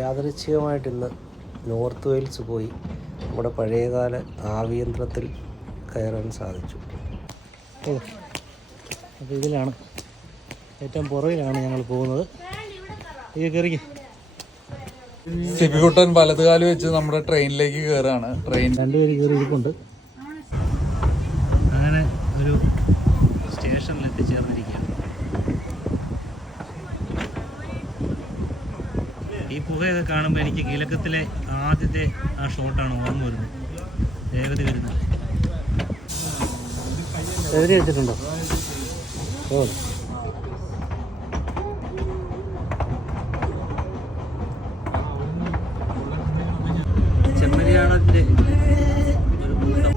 യാദൃച്ഛികമായിട്ട് ഇന്ന് north Wales പോയി നമ്മുടെ പഴയകാല ആവിയന്ത്രത്തിൽ കയറാൻ സാധിച്ചു. അപ്പോൾ ഇതിലാണ് ഏറ്റവും പുറകിലാണ് ഞങ്ങൾ പോകുന്നത്. ഇത് കയറി സിബികുട്ടൻ വലതുകാല് വെച്ച് നമ്മുടെ ട്രെയിനിലേക്ക് കയറാണ്. ട്രെയിൻ രണ്ടുപേര് കയറി ഇരിപ്പുണ്ട്. അങ്ങനെ ഒരു സ്റ്റേഷനിൽ എത്തിച്ചേർന്നിരിക്കുകയാണ്. ഈ പുകയൊക്കെ കാണുമ്പോൾ എനിക്ക് കിഴക്കത്തിലെ ആദ്യത്തെ ആ ഷോട്ടാണ് ഓർമ്മ വരുന്നത്. വേഗത വരുന്നത് എഴുതി വെച്ചിട്ടുണ്ടോ? ഓ, ചെമ്മരിയാടത്തിൻ്റെ ഒരു കൂട്ടം